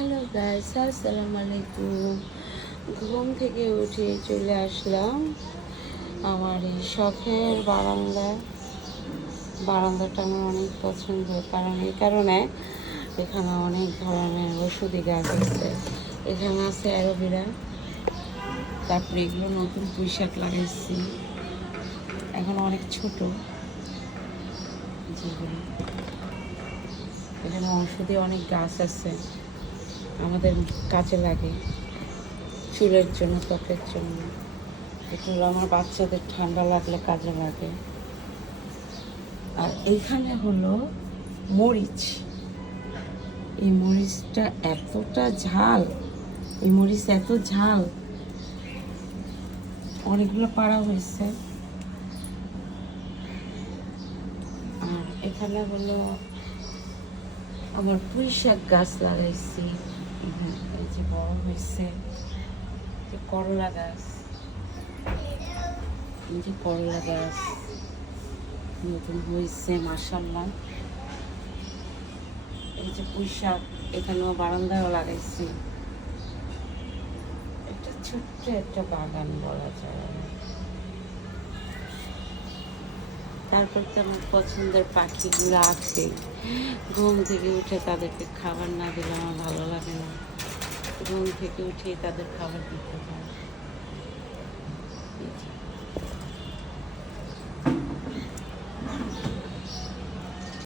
Hello guys, আসসালামু আলাইকুম। ঘুম থেকে উঠে চলে আসলাম আমার এই শখের বারান্দাটা আমার অনেক পছন্দ, কারণ এই কারণে এখানে অনেক ধরনের ওষুধি গাছ আছে। এখানে আছে অ্যালোভেরা, তারপরে এগুলো নতুন পুঁই শাক লাগাইছি, এখন অনেক ছোট যেগুলো। এখানে ঔষধি অনেক গাছ আছে, আমাদের কাজে লাগে, চুলের জন্য, ত্বকের জন্য। এগুলো আমার বাচ্চাদের ঠান্ডা লাগলে কাজে লাগে। আর এইখানে হলো মরিচ। এই মরিচটা এতটা ঝাল, এই মরিচ এত ঝাল, অনেকগুলো পাড়া হয়েছে। আর এখানে হলো আমার পুঁই শাক গাছ লাগাইছি, এই যে বড় হয়েছে। করলা গাছ, এই যে করলা গাছ নতুন হয়েছে মাশাআল্লাহ। এই যে পুঁই শাক এখানেও বারান্দায়ও লাগাইছি। এটা ছোট্ট একটা বাগান বলা যায়। তারপর তো আমার পছন্দের পাখিগুলো আছে, ঘুম থেকে উঠে তাদেরকে খাবার না দিলে আমার ভালো লাগে না। ঘুম থেকে উঠেই তাদের খাবার দিতে হয়।